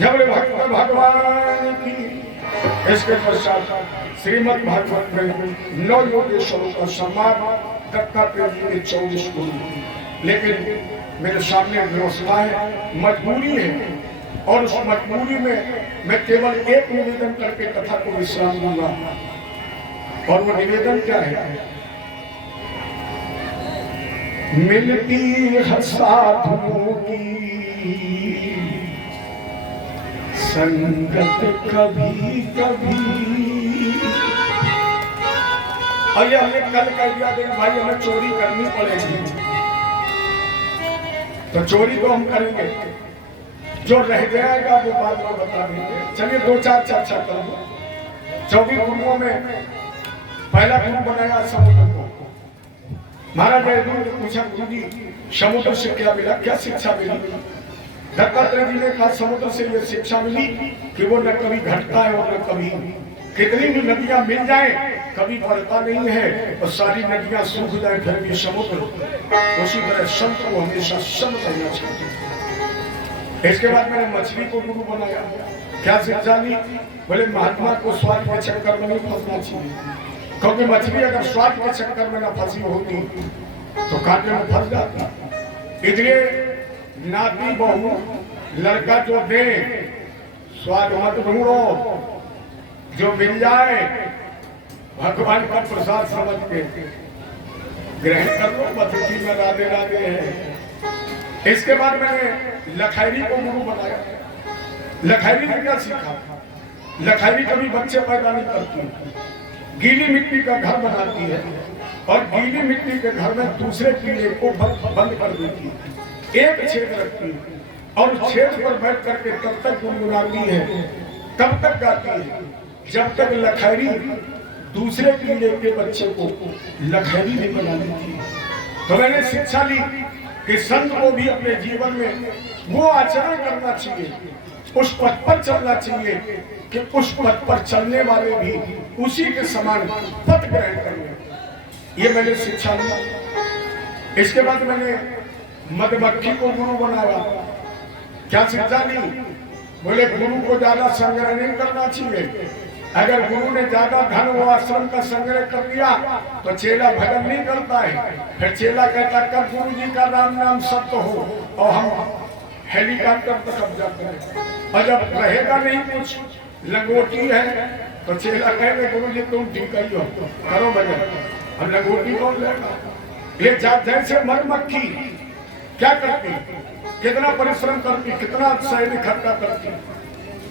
जब भक्त भगवान की इसके पश्चात श्रीमद् भागवत में 9 योगेश्वरों का सम्मान दत्तात्रेय जी के 24 गुरु। लेकिन मेरे सामने व्यवस्था है, मजबूरी है, और उस मजबूरी में मैं केवल एक निवेदन करके कथा को विश्राम दूंगा। और वो निवेदन क्या है? मिलती है साधुओं की संगत कभी कभी। और ये हमने कल कह दिया देख भाई हमें चोरी करनी पड़ेगी, तो चोरी तो हम करेंगे, जो रह जाएगा वो बात में बता देंगे। चलिए 2-4 चर्चा करूंगा। 24 गुरुओं में पहला गुरु बनाया समुद्र को। महाराज ने पूछा गुरु जी समुद्र से क्या मिला, क्या शिक्षा मिली? दत्तात्रेय जी ने कहा समुद्र से ये शिक्षा मिली कि वो न कभी घटता है और न कभी, कितनी भी नदियां मिल जाए कभी बढ़ता नहीं है, और सारी नदियां सूख जाए फिर भी समुद्र। उसी तरह संत को हमेशा संत रहना चाहिए। इसके बाद मैंने मछली को गुरु बनाया। क्या शिक्षा ली? बोले महात्मा को स्वाद के चक्कर में नहीं फंसना चाहिए, क्योंकि मछली अगर स्वाद के चक्कर में न फंसी होती तो कांटे में फंस जाती। इसलिए नाती बहू लड़का जो दे स्वाद मत ढूंढो, जो मिल जाए भगवान का प्रसाद समझ के ग्रहण कर लो। मधुटी में राधे राधे है। इसके बाद मैंने लखायरी को गुरु बनाया। लखायरी ने क्या सीखा? लखायरी कभी बच्चे पैदा नहीं करती, गीली मिट्टी का घर बनाती है और गीली मिट्टी के घर में दूसरे कीड़े को बंद कर देती है, एक छेद रखती है और छेद पर बैठ करके तब तक गुनगुनाती है, तब तक गाती है जब तक लखायरी दूसरे कीड़े के बच्चे को लखायरी नहीं बना देती। तो मैंने शिक्षा ली कि संत को भी अपने जीवन में वो आचरण करना चाहिए, उस पथ पर चलना चाहिए कि उस पथ पर चलने वाले भी उसी के समान पथ ग्रहण करें। ये मैंने शिक्षा ली। इसके बाद मैंने मधुमक्खी को गुरु बनाया। क्या शिक्षा ली? बोले गुरु को ज्यादा संग्रह नहीं करना चाहिए। अगर गुरु ने ज्यादा धन व आश्रम का संग्रह कर लिया तो चेला भजन नहीं करता है। फिर चेला कहता कब गुरु जी का राम नाम सत्य हो और हम हेलीकॉप्टर तक कब्जा करें, और जब रहेगा नहीं कुछ लंगोटी है तो चेला कहेंगे गुरु जी तुम ठीक ही हो, करो भजन। अब लंगोटी कौन लेगा? ये जैसे मधुमक्खी क्या करती, कितना परिश्रम करती, कितना शहद इकट्ठा करती,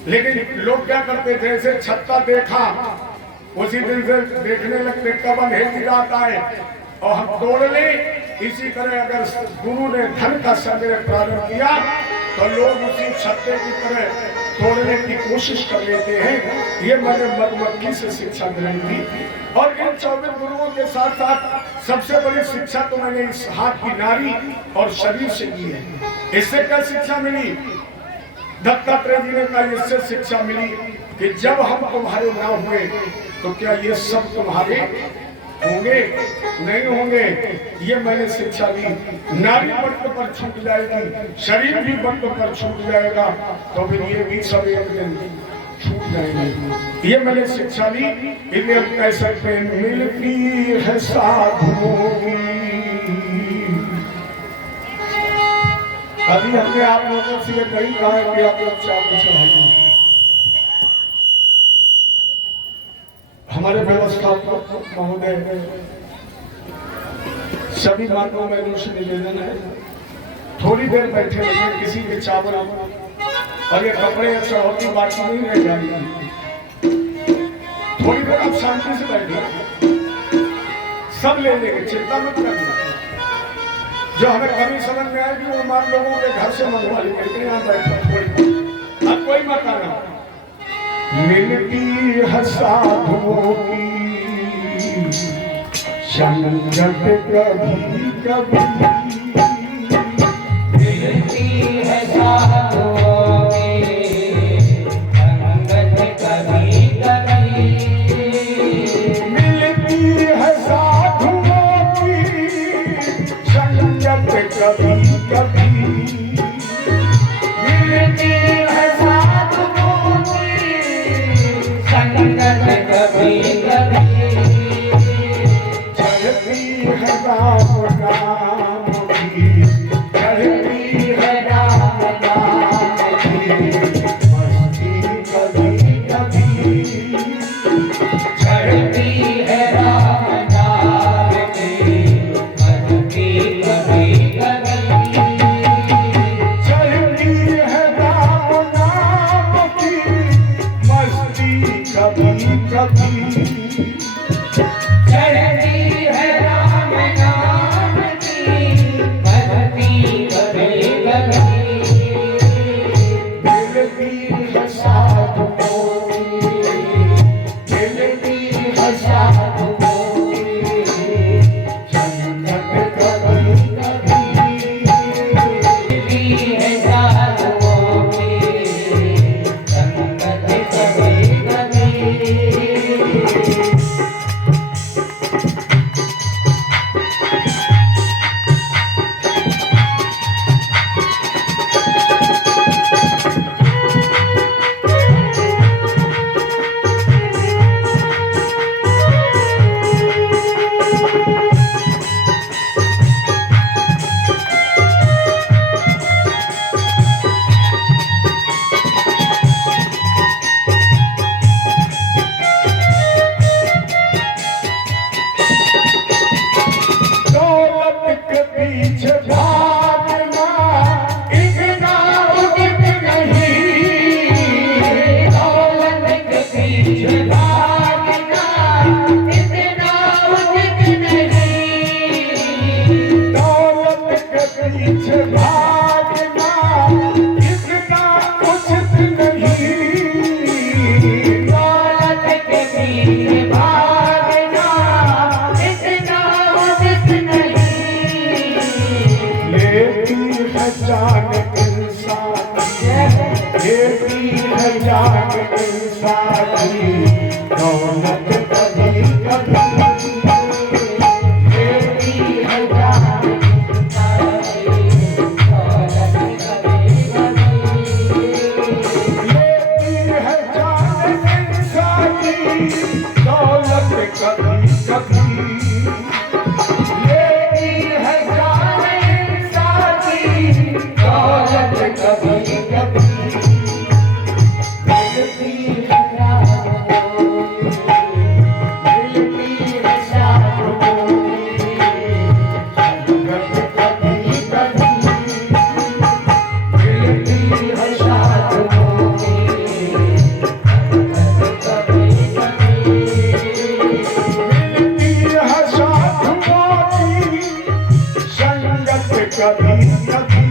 लेकिन लोग क्या करते, जैसे छत्ता देखा उसी दिन से देखने लगते कब अंधेरी रात आए और हम तोड़ ले। इसी तरह अगर गुरु ने धन का संग्रह प्रारंभ किया तो लोग उसी छत्ते की तरह तोड़ने की कोशिश कर लेते हैं। ये मैंने मधुमक्खी से शिक्षा ग्रहण की। और इन 24 गुरुओं के साथ साथ सबसे बड़ी शिक्षा तो मैंने इस हाथ की नारी और शरीर से की है। इससे क्या शिक्षा मिली? दत्तात्रेय जी ने कहा इससे शिक्षा मिली कि जब हम तुम्हारे ना हुए तो क्या ये सब तुम्हारे होंगे? नहीं होंगे। ये मैंने शिक्षा दी। नारी वक्त पर छूट जाएगी, शरीर भी वक्त पर छूट जाएगा, तो फिर ये भी सब एक दिन छूट जाएंगे। ये मैंने शिक्षा ली। इन्हें हम कह सकते हैं मिलती है साधुओं की। अभी हमने आप लोगों से ये नहीं कहा कि आप लोग चावल चढ़ाइए। हमारे व्यवस्थापक महोदय सभी बातों में रुचि निवेदन है, थोड़ी देर बैठे रहिए, किसी के चावल और ये कपड़े चढ़ौती बाकी नहीं रह जाएगी। थोड़ी देर आप शांति से बैठिए, सब ले लेंगे, चिंता मत करिए। जो हमें कभी समझ में आएगी वो मान लोगों के घर से मंगवा लेंगे। यहाँ बैठो थोड़ी, अब कोई मत आना। मिलती है साधुओं की संगत कभी कभी, मिलती है साधुओं की संगत कभी कभी, मिलती है साधुओं की संगत कभी कभी, मिलती है देती है जान इंसानी दौलत कभी कभी देती है जान लेती है जान इंसानी दौलत कभी कभी लेती है जान इंसानी दौलत कभी कभी कभी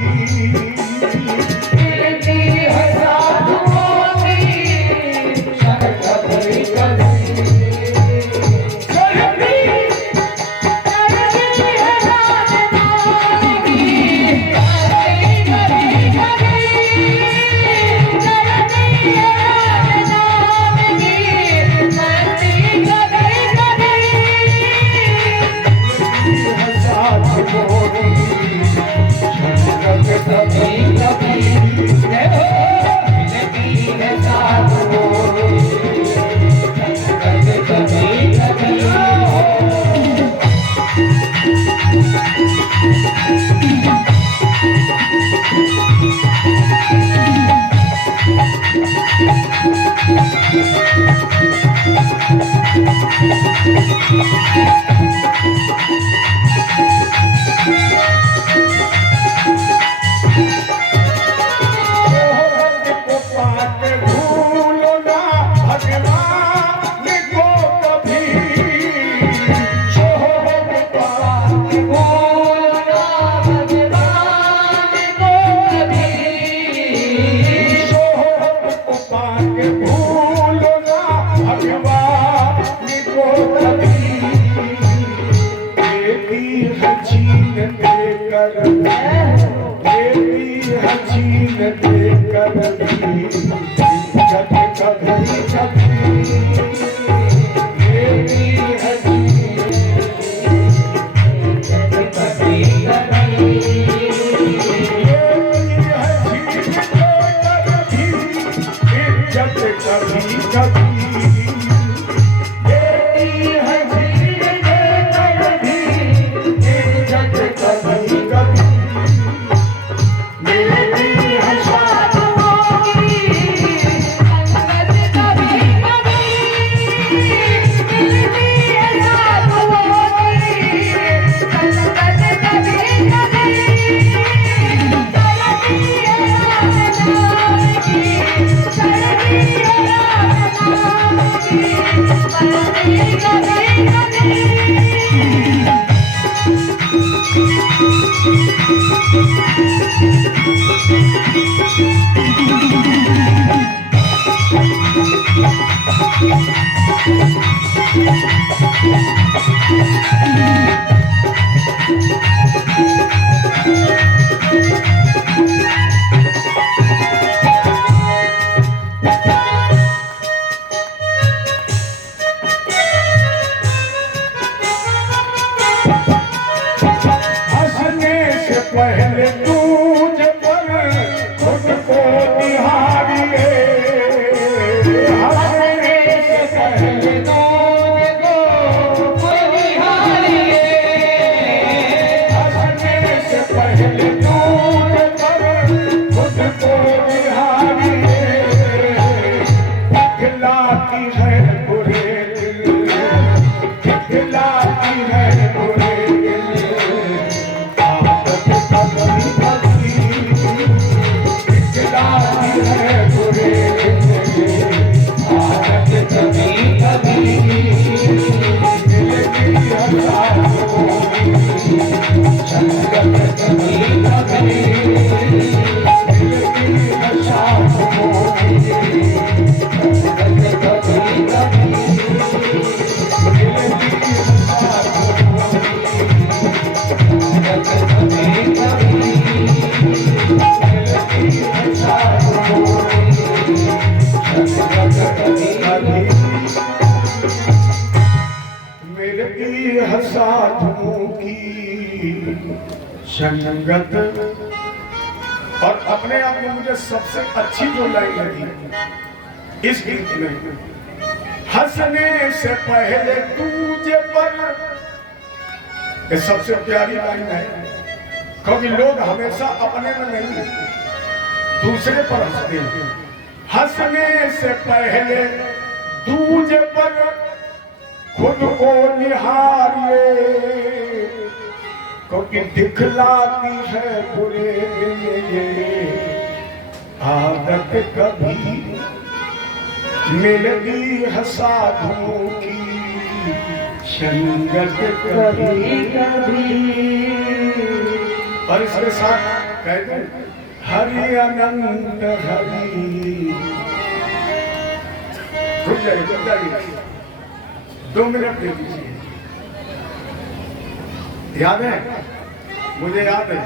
मेरे की साधुओं की संगत। और अपने आप में मुझे सबसे अच्छी जो लाइन लगी इस गीत में, हंसने से पहले तुझे पर, ये सबसे प्यारी लाइन है, क्योंकि लोग हमेशा अपने में नहीं दूसरे पर हंसते हैं। हंसने से पहले दूजे पर खुद को निहारिए, क्योंकि दिखलाती है बुरे दिन ये आदत कभी मिलती है साधुओं की संगत कभी कभी। और इसके साथ कहते हैं हरि अनंत हरि। रुक जाइए 2 मिनट दे दीजिए। याद है, मुझे याद है,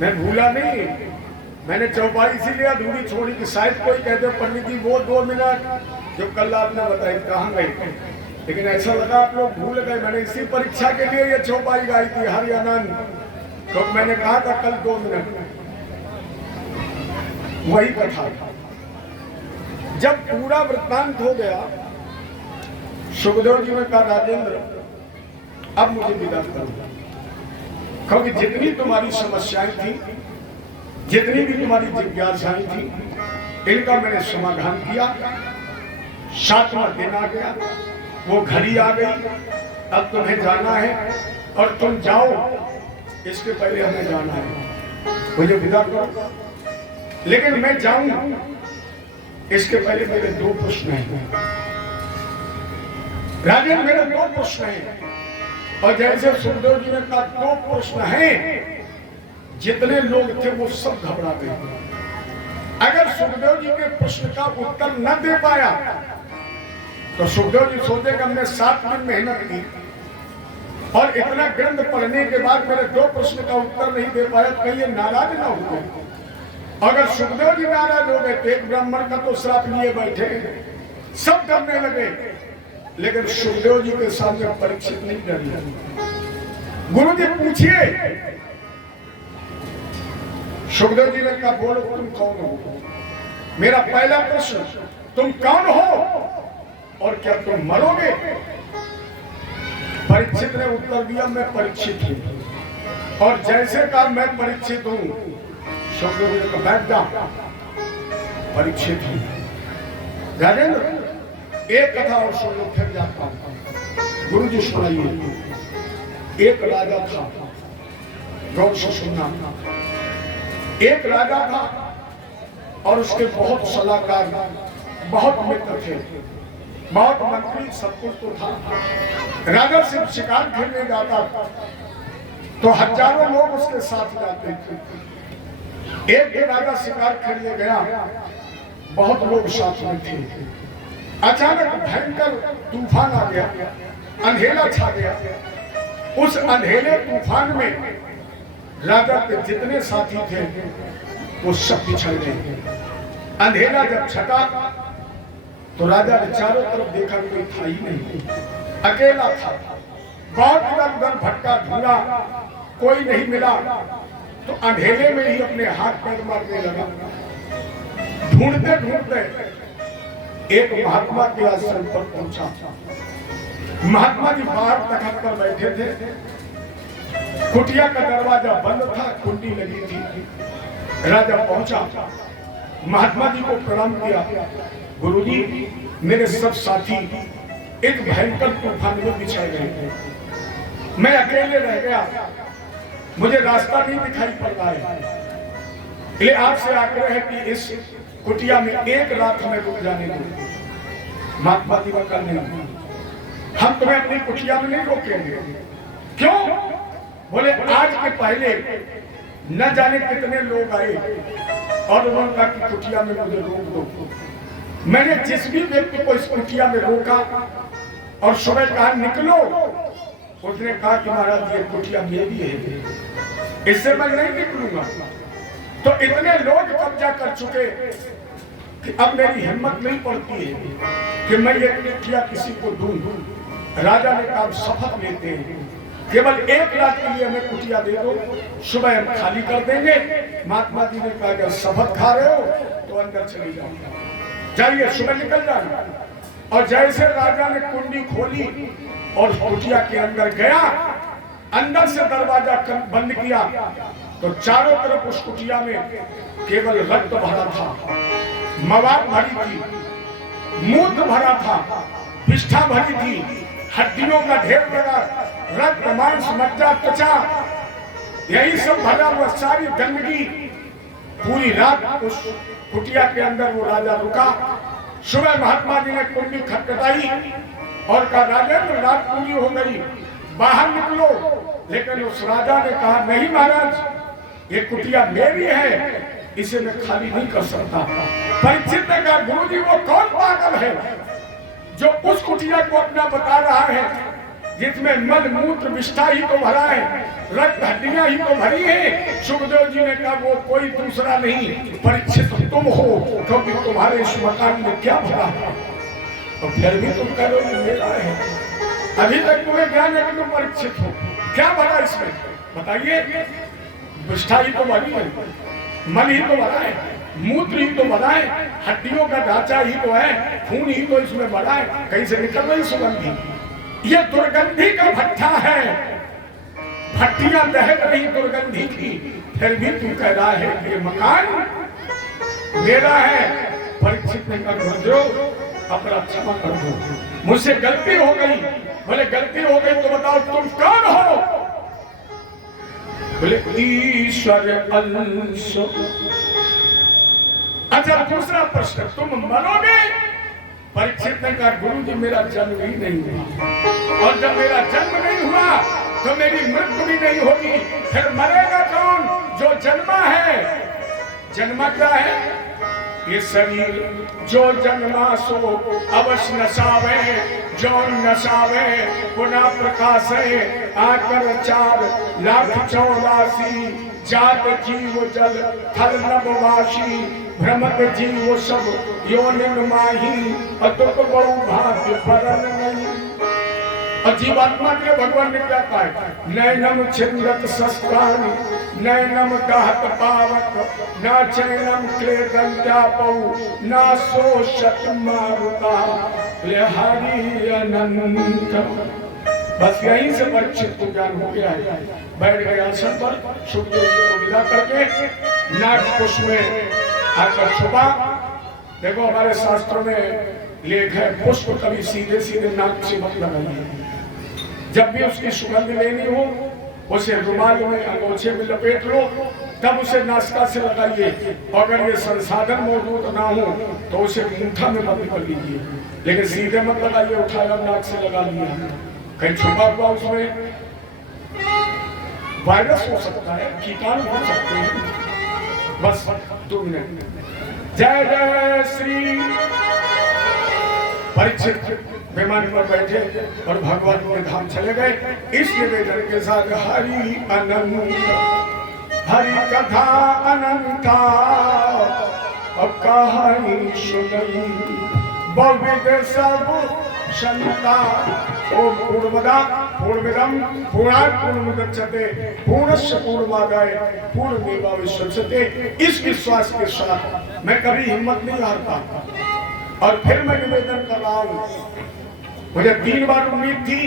मैं भूला नहीं। मैंने चौपाई इसीलिए अधूरी छोड़ी कि शायद कोई कहते पंडित जी वो 2 मिनट जो कल आपने बताई कहाँ गए, लेकिन ऐसा लगा आप लोग भूल गए। मैंने इसी परीक्षा के लिए ये चौपाई गाई थी हरि आनंद, तो मैंने कहा था कल 2 मिनट वही कथा। जब पूरा वृत्तांत हो गया, सुखदेव जी ने कहा राजेंद्र अब मुझे विदा करो, क्योंकि जितनी तुम्हारी समस्याएं थी, जितनी भी तुम्हारी जिज्ञासाएं थी, इनका मैंने समाधान किया। 7वां दिन आ गया, वो घड़ी आ गई, अब तुम्हें जाना है और तुम जाओ, इसके पहले हमें जाना है, मुझे विदा करो। लेकिन मैं जाऊं इसके पहले मेरे 2 प्रश्न हैं राजेंद्र, मेरे 2 प्रश्न हैं। और जैसे सुखदेव जी ने कहा 2 प्रश्न हैं, जितने लोग थे वो सब घबरा गए। अगर सुखदेव जी के प्रश्न का उत्तर न दे पाया तो सुखदेव जी सोचे कि हमने 7 दिन मेहनत की और इतना ग्रंथ पढ़ने के बाद मेरे 2 प्रश्न का उत्तर नहीं दे पाया, तो कहीं ये नाराज ना हो गए। अगर सुखदेव जी नाराज हो गए तो एक ब्राह्मण का तो श्राप लिए बैठे, सब डरने लगे, लेकिन सुखदेव जी के सामने परीक्षित नहीं डरी। गुरु जी पूछिए, सुखदेव जी ने कहा बोलो तुम कौन हो। मेरा पहला प्रश्न, तुम कौन हो और क्या तुम मरोगे। परीक्षित ने उत्तर दिया मैं परीक्षित हूं। और जैसे कहा मैं परीक्षित हूं, सुखदेव जी ने कहा बैठ जा, परीक्षित हूं। राजेंद्र एक कथा और सुन लो फिर जाता हूं। गुरु जी सुनाइए। एक राजा था, गौर से सुनना। एक राजा था और उसके बहुत सलाहकार, बहुत मित्र थे, बहुत मंत्री, सब कुछ तो था। राजा सिर्फ शिकार खेलने जाता था तो हजारों लोग उसके साथ जाते थे। एक दिन राजा शिकार खेलने गया, बहुत लोग साथ में थे। अचानक भयंकर तूफान आ गया, अंधेरा छा गया। उस अंधेरे तूफान में राजा के जितने साथी थे वो सब पिछड़ गए। अंधेरा जब छटा तो राजा ने चारों तरफ देखा, कोई था ही नहीं, अकेला था। बहुत इधर उधर भटका, ढूंढा, कोई नहीं मिला तो अंधेरे में ही अपने हाथ पैर मारने लगा। ढूंढते ढूंढते एक महात्मा के आश्रम पर पहुंचा। महात्मा जी बाहर तखत पर बैठे थे, कुटिया का दरवाजा बंद था, कुंडी लगी थी। राजा पहुंचा, महात्मा जी को प्रणाम किया। गुरुजी, मेरे सब साथी एक भयंकर तूफान में बिछड़ गए, मैं अकेले रह गया, मुझे रास्ता नहीं दिखाई पड़ रहा है, इसलिए आपसे आग्रह है कि इस कुटिया में एक रात हमें रुक जाने दो। महात्मा जी का नहीं, हम तुम्हें अपनी कुटिया में नहीं रोकेंगे। क्यों? बोले आज के पहले न जाने कितने लोग आए और उन्होंने कहा कि कुटिया में मुझे रोक दो। मैंने जिस भी व्यक्ति को इस कुटिया में रोका और सुबह कहा निकलो, उसने कहा कि महाराज ये कुटिया मेरी है, इससे मैं नहीं निकलूंगा। तो इतने लोग कब्जा कर चुके, कि अब मेरी हिम्मत नहीं पड़ती है कि मैं ये कुटिया किसी को दूं। राजा ने कहा शपथ लेते हैं, केवल 1 रात के लिए हमें कुटिया दे दो, सुबह हम खाली कर देंगे। महात्मा जी ने कहा अगर शपथ खा रहे हो तो अंदर चले जाओ, जाइए सुबह निकल जाना। और जैसे राजा ने कुंडी खोली और कुटिया के अंदर गया, अंदर से दरवाजा बंद किया तो चारों तरफ उस कुटिया में केवल रक्त भरा था, मवाद भरी थी, मूत्र भरा था, विष्ठा भरी थी, हड्डियों का ढेर लगा, रक्त मांस मज्जा त्वचा यही सब भरा हुआ, सारी गंदगी। पूरी रात उस कुटिया के अंदर वो राजा रुका। सुबह महात्मा जी ने कुंडी खटखटाई और कहा राजेंद्र रात पूरी हो गई, बाहर निकलो। लेकिन उस राजा ने कहा नहीं महाराज, ये कुटिया मेरी है, इसे मैं खाली नहीं कर सकता। परीक्षित ने कहा गुरुजी वो कौन पागल है जो उस कुटिया को अपना बता रहा है, जिसमें मल मूत्र विष्ठा ही तो भरा है, रक्त हड्डियां ही तो भरी है। सुखदेव जी ने कहा वो कोई दूसरा नहीं, परीक्षित तुम हो, क्योंकि तुम्हारे इस मकान में क्या भरा है। और फिर भी तुम कह रहे हो मेरा है, अभी तक तुम्हें ज्ञान है कि तुम परीक्षित हो, क्या भरा इसमें बताइए। विष्ठा ही तो भरी है, मल ही तो भरा है, मूत्र ही तो भरा है, हड्डियों का ढांचा ही तो है, खून ही तो इसमें भरा है, कहीं से निकल रही सुगंधी। ये दुर्गंधी का भट्ठा है, भट्टियां दहक रही दुर्गंधी की, फिर भी तू कह रहा है कि मकान मेरा है। परीक्षित ने कहा अपना क्षमा कर दो, मुझसे गलती हो गई। बोले गलती हो गई तो बताओ तुम कौन हो। बोले ईश्वर अंश। अच्छा दूसरा प्रश्न, तुम मरोगे। परीक्षित ने कहा गुरु जी मेरा जन्म ही नहीं हुआ, और जब मेरा जन्म नहीं हुआ तो मेरी मृत्यु भी नहीं होगी, फिर मरेगा कौन जो जन्मा है। जन्मा क्या है, ये शरीर जो जन्मा सो अवश्य नशावे, जो नशावे पुनः प्रकाशे, आकर 4,84,000 जात जीव जल थल नभवासी, भ्रमत जीव सब योनिन माही, अतुक बहु भाग्य परन नहीं। और जीवात्मा के भगवान ने क्या कहा, नैनम छिंदत शस्त्राणि, नैनम गाहत पावक, ना चैनम क्लेदंत्यापौ, ना शोषत मारुता, हरि अनंत। बस यहीं से परीक्षित को ज्ञान हो गया है। बैठ गए आसन पर, सुखदेव जी को विदा करके नाग पुष्प में आकर छुपा। देखो हमारे शास्त्रों में लेख है, पुष्प कभी सीधे सीधे नाक से मत लगाइए। जब भी उसकी सुगंध लेनी हो उसे रुमाल में अंगोछे में लपेट लो, तब उसे नासिका से लगाइए। अगर ये संसाधन मौजूद ना हो तो उसे मुठा में बंद कर लीजिए, लेकिन सीधे मत लगाइए, उठाया नाक से लगा लिया। कहीं छुपा हुआ उसमें वायरस हो सकता है, कीटाणु हो सकते हैं। बस 2 मिनट। जय जय श्री। परीक्षित विमान पर बैठे और भगवान के धाम चले गए। इस निवेदन के साथ हरि अनंत, हरि कथा अनंता, अब कहानी सुनई बहुविध सब क्षमता। ओम पूर्णमदा पूर्णमिदं पूर्णात् पूर्णमुदच्यते पूर्णस्य पूर्णमादाय पूर्णमेवावशिष्यते। इस विश्वास के साथ मैं कभी हिम्मत नहीं हारता। और फिर मैं निवेदन कर रहा हूँ, मुझे 3 बार उम्मीद थी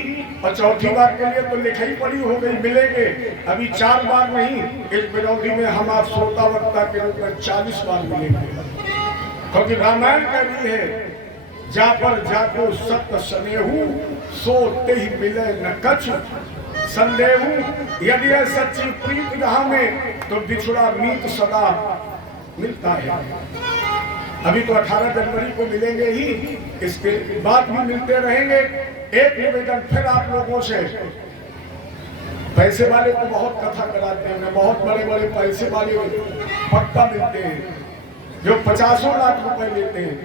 और चौथी बार के लिए तो लिखाई पड़ी हो गई, मिलेंगे अभी 4 बार नहीं। इस विरोधी में हम आप श्रोता वक्ता के रूप में 40 बार मिलेंगे, क्योंकि रामायण का भी है, जा पर जाको सत्य स्नेहू, सोते ही मिले न कछु संदेहू। यदि है सच्ची प्रीत जहाँ में तो बिछुड़ा मीत सदा मिलता है। अभी तो 18 जनवरी को मिलेंगे ही, इसके बाद भी मिलते रहेंगे। एक निवेदन फिर आप लोगों से, पैसे वाले तो बहुत कथा कराते हैं, बहुत बड़े बड़े पैसे वाले पक्का मिलते हैं जो 50 लाख रुपए लेते हैं,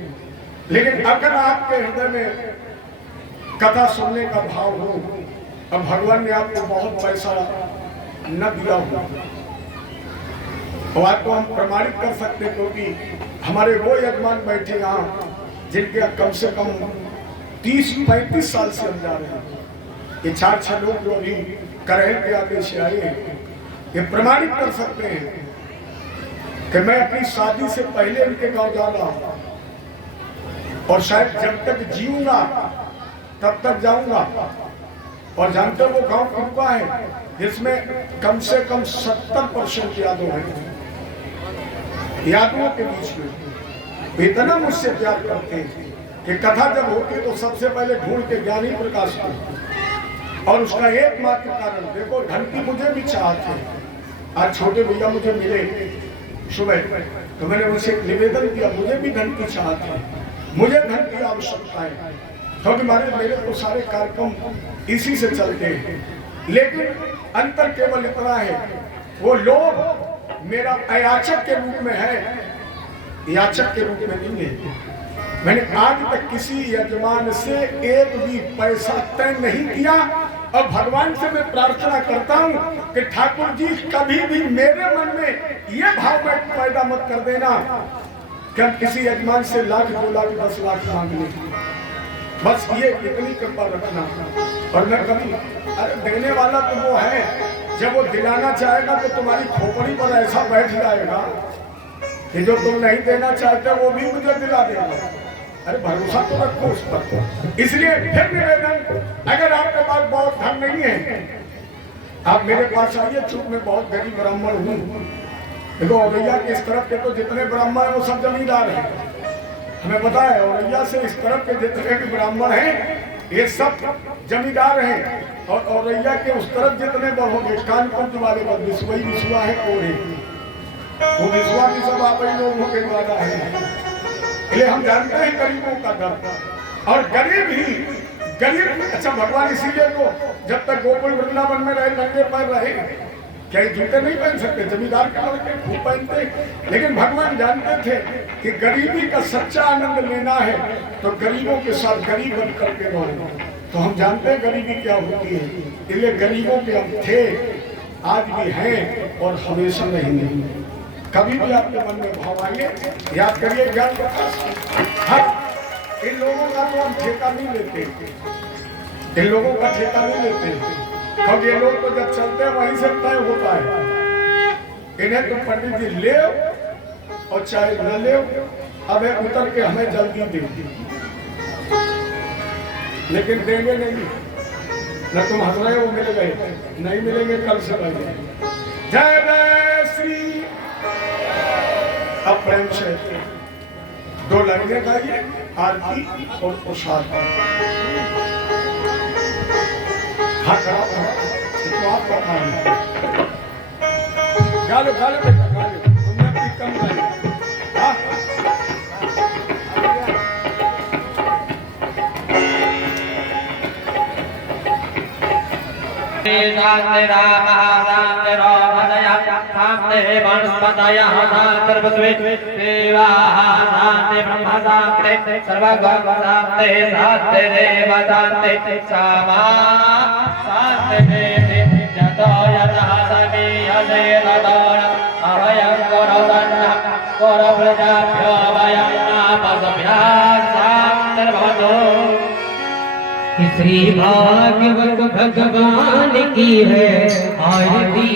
लेकिन अगर आपके हृदय में कथा सुनने का भाव हो और भगवान ने आपको बहुत पैसा न दिया हो, तो आपको हम प्रमाणित कर सकते, क्योंकि हमारे वो यजमान बैठे यहाँ जिनके कम से कम 30-35 साल से हम जा रहे हैं। ये 4-6 लोग जो अभी करें के आगे से आए हैं, ये प्रमाणित कर सकते हैं कि मैं अपनी शादी से पहले इनके गांव जा रहा हूं और शायद जब तक जीऊंगा तब तक जाऊंगा। और जानते हो वो गांव कृपा है जिसमें कम से कम 70% यादव हैं। यादवों के बीच में इतना मुझसे प्यार करते हैं कि कथा जब होती तो सबसे पहले ढूंढ के ज्ञानी प्रकाश करते। और उसका एकमात्र कारण देखो, धन की मुझे भी चाहत है। आज छोटे भैया मुझे मिले सुबह तो मैंने उनसे निवेदन किया, मुझे भी धन की चाहत है, मुझे धन की आवश्यकता है, क्योंकि मेरे तो सारे कार्यक्रम इसी से चलते हैं। लेकिन अंतर केवल इतना है, वो लोग मेरा अयाचक के रूप में है, याचक के रूप में नहीं है। मैंने आज तक किसी यजमान से एक भी पैसा तय नहीं किया और भगवान से मैं प्रार्थना करता हूँ कि ठाकुर जी कभी भी मेरे मन में ये भाव में पैदा मत कर देना कि हम किसी यजमान से 1 लाख 2 लाख 10 लाख मांग लें। बस ये इतनी कृपा रखना। और मैं कभी अरे देने वाला तो वो है, जब वो दिलाना चाहेगा तो तुम्हारी खोपड़ी पर ऐसा बैठ जाएगा कि जो तुम नहीं देना चाहते वो भी मुझे दिला देगा। अरे भरोसा तो रखो उस पर। इसलिए फिर निवेदन, अगर आपके पास बहुत धन नहीं है आप मेरे पास आइए, चूंकि मैं बहुत गरीब ब्राह्मण हूँ। देखो औरैया के इस तरफ के तो जितने ब्राह्मण हैं वो सब जमींदार हैं, हमें पता है। औरैया से इस तरफ के जितने भी ब्राह्मण हैं ये सब जमींदार हैं। और औरैया के उस तरफ जितने बढ़ोगे कानपुर वाले पर विश्वा है कोरे, वो विश्वा भी सब आप ही लोगों के द्वारा है। इसलिए हम जानते हैं गरीबों का दर्द। और गरीब अच्छा भगवान इसीलिए तो जब तक गोकुल वृंदावन में रहे नंगे पैर रहे, क्या जूते नहीं पहन सकते? जमींदार के लड़के खूब पहनते। लेकिन भगवान जानते थे कि गरीबी का सच्चा आनंद लेना है तो गरीबों के साथ गरीब बन करके रहो। तो हम जानते हैं गरीबी क्या होती है। इसलिए गरीबों के हम थे, आज भी हैं और हमेशा रहेंगे। कभी भी आपके मन में भाव आइए, याद करिए ज्ञान प्रकाश। हाँ, इन लोगों का तो हम ठेका नहीं लेते, इन लोगों का ठेका नहीं लेते। अब ये लोग तो जब चलते हैं वहीं से तय होता है। इन्हें तो पंडित जी ले और चाहे न ले, अब उतर के हमें जल्दी दे, लेकिन देंगे नहीं। न तुम हंस रहे हो मिल गए, नहीं मिलेंगे कल से पहले। जय जय श्री। अब प्रेम से 2 लाइनें गाइए, आरती और प्रसाद। हाँ तो आप बता गालो गालो बेटा गालो, तुमने अपनी कम गाली। शांति राम शांति रोहदया शांति वनस्पतयः शांति पृथ्वी देवा शांति ब्रह्म शांति सर्वगम शांति शांति देव शांति सामा शांति देवी जतो यतः समीयसे ततोन अभयं कुरुदन्नः कुरुप्रजाभ्यो अभयं नामसभ्यः शान्तिर्भवतु। श्री भागवत भगवान की है आरती,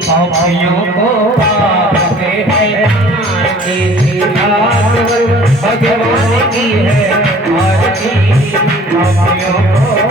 पापियों को पाप के है श्री भागवत भगवान की है आरती, पापियों को